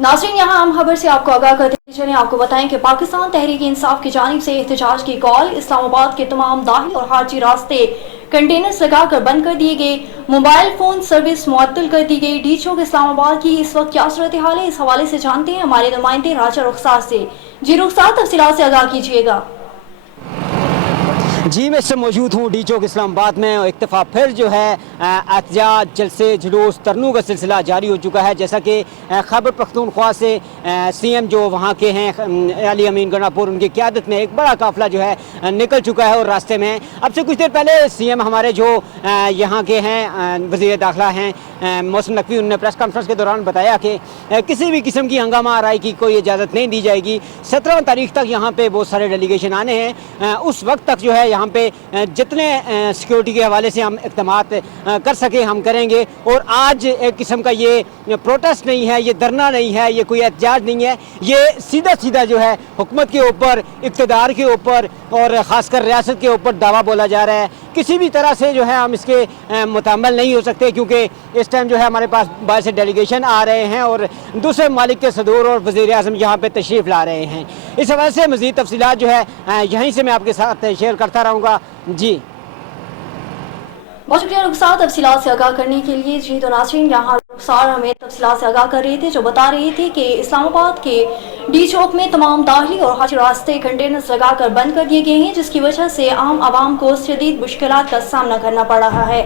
नाज़रीन, यहाँ हम खबर से आपको आगाह करते चलें। आपको बताएं कि पाकिस्तान तहरीक इंसाफ की जानिब से एहतजाज की कॉल। इस्लामाबाद के तमाम दाखिली और खारजी रास्ते कंटेनर्स लगाकर बंद कर दिए गए। मोबाइल फोन सर्विस मुअत्तल कर दी गई। डी चौक इस्लामाबाद की इस वक्त क्या सूरत हाल है, इस हवाले से जानते हैं हमारे नुमाइंदे राजा रुखसार से। जी रुखसार, तफसीलात से आगाह कीजिएगा। जी, मैं इससे मौजूद हूँ डी चौक इस्लामाबाद में और एक दफ़ा फिर जो है एहतजाज, जलसे, जुलूस, तरनू का सिलसिला जारी हो चुका है। जैसा कि खैबर पख्तूनख्वा से सीएम जो वहाँ के हैं अली अमीन गनापुर, उनकी क़यादत में एक बड़ा काफ़िला जो है निकल चुका है और रास्ते में अब से कुछ देर पहले सीएम हमारे जो यहाँ के हैं वज़ीर दाखिला हैं मोहसिन नकवी, उन्होंने प्रेस कॉन्फ्रेंस के दौरान बताया कि किसी भी किस्म की हंगामा आराई की कोई इजाज़त नहीं दी जाएगी। 17 तारीख तक यहाँ पे बहुत सारे डेलीगेशन आने हैं, उस वक्त तक जो है यहाँ पे जितने सिक्योरिटी के हवाले से हम इक़दामात कर सके हम करेंगे। और आज एक किस्म का ये प्रोटेस्ट नहीं है, ये धरना नहीं है, ये कोई एहतजाज नहीं है, ये सीधा सीधा जो है हुकूमत के ऊपर, इक़्तिदार के ऊपर और ख़ासकर रियासत के ऊपर दावा बोला जा रहा है। किसी भी तरह से जो है हम इसके मुतामिल नहीं हो सकते, क्योंकि इस टाइम जो है हमारे पास बाहर से डेलीगेशन आ रहे हैं और दूसरे ममालिक के सदूर और वज़ीर आज़म यहाँ पे तशरीफ़ ला रहे हैं। इस हवाले से मज़ीद तफसीलात जो है यहीं से मैं आपके साथ शेयर करता रहूँगा। जी, बहुत शुक्रिया रुखसार तफसीलात से आगाह करने के लिए। जी तो नाज़रीन, यहाँ रुखसार हमें तफसीलात से आगाह कर रहे थे, जो बता रहे थे कि इस्लामाबाद के डी चौक में तमाम दाखिली और खारजी रास्ते कंटेनर्स लगाकर बंद कर दिए गए हैं, जिसकी वजह से आम आवाम को शदीद मुश्किलात का सामना करना पड़ रहा है।